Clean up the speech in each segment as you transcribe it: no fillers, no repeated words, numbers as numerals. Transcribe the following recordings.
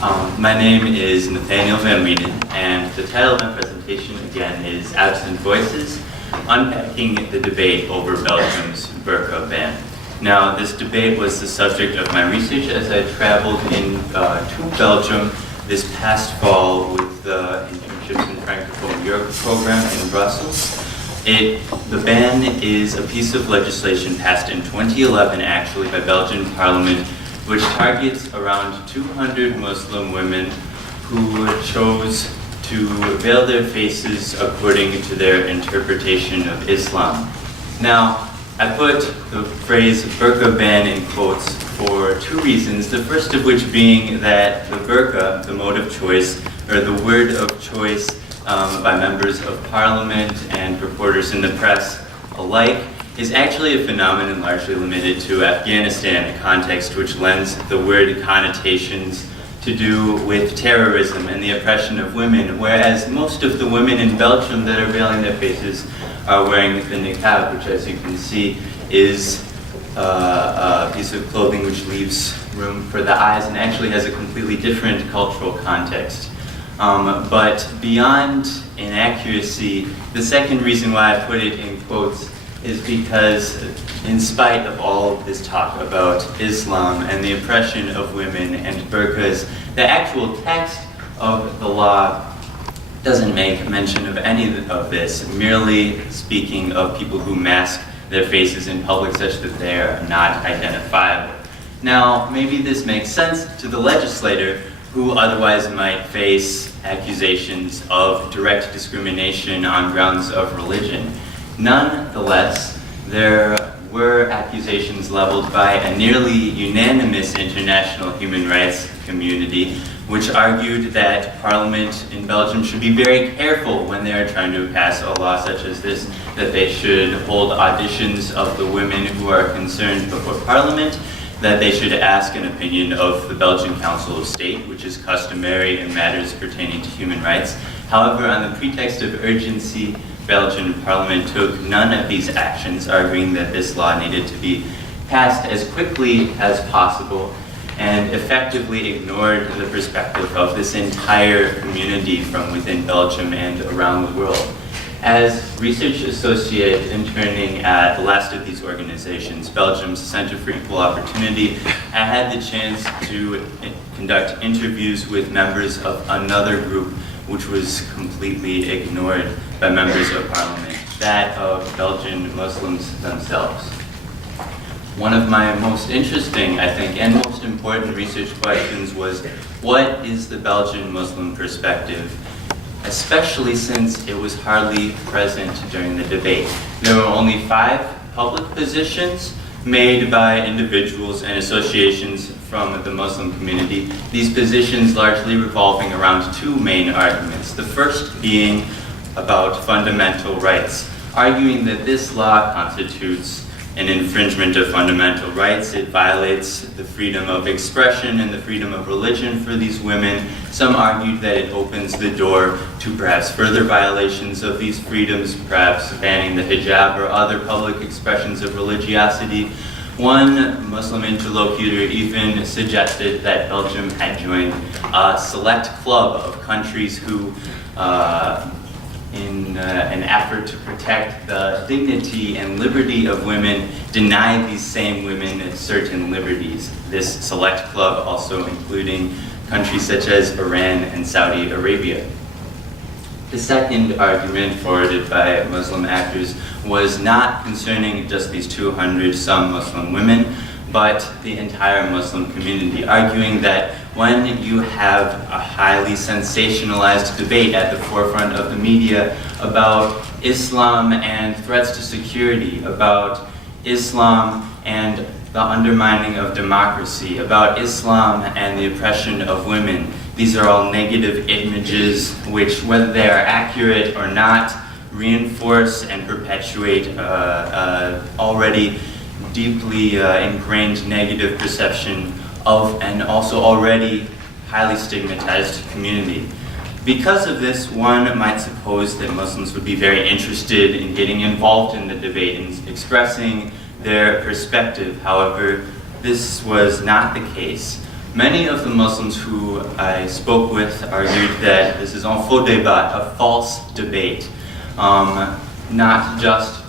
My name is Nathaniel van Wienen, and the title of my presentation again is Absent Voices, Unpacking the Debate over Belgium's Burqa Ban. Now, this debate was the subject of my research as I traveled to Belgium this past fall with the Internships in Francophone Europe program in Brussels. The ban is a piece of legislation passed in 2011 actually by Belgian Parliament, which targets around 200 Muslim women who chose to veil their faces according to their interpretation of Islam. Now, I put the phrase burqa ban in quotes for two reasons, the first of which being that the burqa, the mode of choice, or the word of choice by members of parliament and reporters in the press alike, is actually a phenomenon largely limited to Afghanistan, a context which lends the word connotations to do with terrorism and the oppression of women, whereas most of the women in Belgium that are veiling their faces are wearing the niqab, which, as you can see, is a piece of clothing which leaves room for the eyes and actually has a completely different cultural context. But beyond inaccuracy, the second reason why I put it in quotes is because, in spite of all of this talk about Islam and the oppression of women and burqas, the actual text of the law doesn't make mention of any of this, merely speaking of people who mask their faces in public such that they are not identifiable. Now, maybe this makes sense to the legislator, who otherwise might face accusations of direct discrimination on grounds of religion. Nonetheless, there were accusations leveled by a nearly unanimous international human rights community, which argued that Parliament in Belgium should be very careful when they are trying to pass a law such as this, that they should hold auditions of the women who are concerned before Parliament, that they should ask an opinion of the Belgian Council of State, which is customary in matters pertaining to human rights. However, on the pretext of urgency, Belgian Parliament took none of these actions, arguing that this law needed to be passed as quickly as possible and effectively ignored the perspective of this entire community from within Belgium and around the world. As research associate interning at the last of these organizations, Belgium's Center for Equal Opportunity, I had the chance to conduct interviews with members of another group which was completely ignored by members of parliament, that of Belgian Muslims themselves. One of my most interesting, I think, and most important research questions was, what is the Belgian Muslim perspective, especially since it was hardly present during the debate. There were only 5 public positions made by individuals and associations from the Muslim community, these positions largely revolving around 2 main arguments. The first being about fundamental rights, arguing that this law constitutes an infringement of fundamental rights. It violates the freedom of expression and the freedom of religion for these women. Some argued that it opens the door to perhaps further violations of these freedoms, perhaps banning the hijab or other public expressions of religiosity. One Muslim interlocutor even suggested that Belgium had joined a select club of countries who, in an effort to protect the dignity and liberty of women, deny these same women certain liberties. This select club also including countries such as Iran and Saudi Arabia. The second argument forwarded by Muslim actors was not concerning just these 200 some Muslim women, but the entire Muslim community, arguing that when you have a highly sensationalized debate at the forefront of the media about Islam and threats to security, about Islam and the undermining of democracy, about Islam and the oppression of women, these are all negative images which, whether they are accurate or not, reinforce and perpetuate already deeply ingrained negative perception of an also already highly stigmatized community. Because of this, one might suppose that Muslims would be very interested in getting involved in the debate and expressing their perspective. However, this was not the case. Many of the Muslims who I spoke with argued that this is un faux débat, a false debate, not just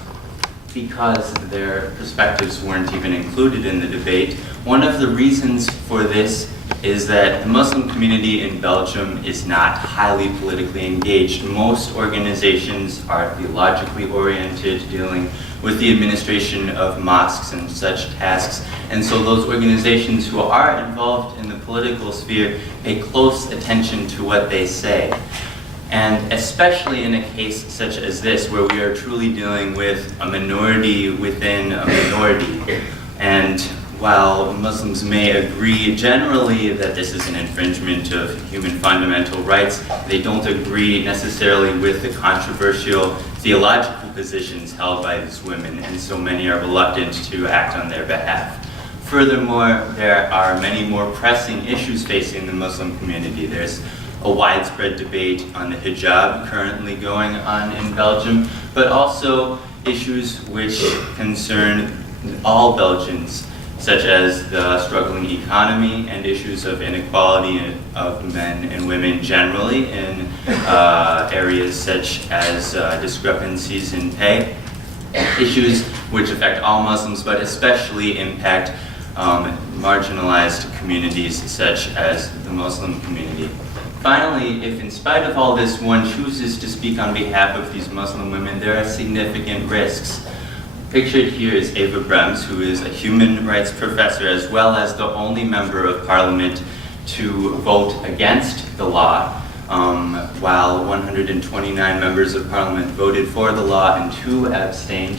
because their perspectives weren't even included in the debate. One of the reasons for this is that the Muslim community in Belgium is not highly politically engaged. Most organizations are theologically oriented, dealing with the administration of mosques and such tasks. And so those organizations who are involved in the political sphere pay close attention to what they say. And especially in a case such as this, where we are truly dealing with a minority within a minority. And while Muslims may agree generally that this is an infringement of human fundamental rights, they don't agree necessarily with the controversial theological positions held by these women, and so many are reluctant to act on their behalf. Furthermore, there are many more pressing issues facing the Muslim community. There's a widespread debate on the hijab currently going on in Belgium, but also issues which concern all Belgians, such as the struggling economy and issues of inequality of men and women generally in areas such as discrepancies in pay, issues which affect all Muslims but especially impact marginalized communities such as the Muslim community. Finally, if in spite of all this one chooses to speak on behalf of these Muslim women, there are significant risks. Pictured here is Eva Brems, who is a human rights professor as well as the only member of parliament to vote against the law, while 129 members of parliament voted for the law and 2 abstained.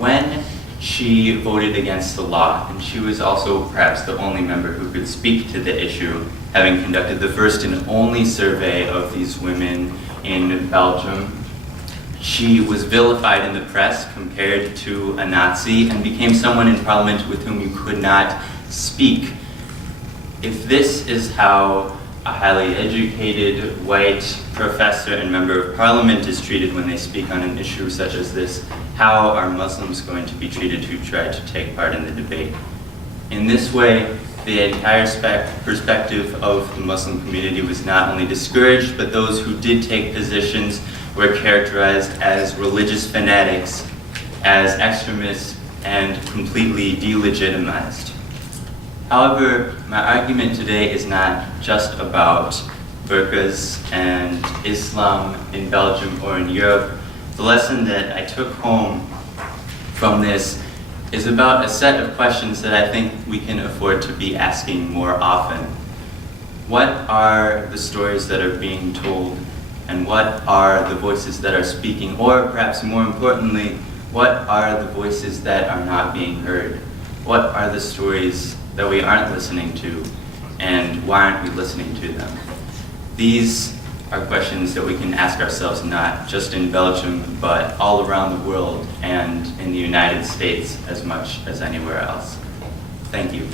When she voted against the law, and she was also perhaps the only member who could speak to the issue, having conducted the first and only survey of these women in Belgium. She was vilified in the press, compared to a Nazi, and became someone in parliament with whom you could not speak. If this is how a highly educated white professor and member of parliament is treated when they speak on an issue such as this, how are Muslims going to be treated who try to take part in the debate? In this way, the entire perspective of the Muslim community was not only discouraged, but those who did take positions were characterized as religious fanatics, as extremists, and completely delegitimized. However, my argument today is not just about burqas and Islam in Belgium or in Europe. The lesson that I took home from this is about a set of questions that I think we can afford to be asking more often. What are the stories that are being told, and what are the voices that are speaking, or perhaps more importantly, what are the voices that are not being heard? What are the stories that we aren't listening to, and why aren't we listening to them? These are questions that we can ask ourselves not just in Belgium, but all around the world and in the United States as much as anywhere else. Thank you.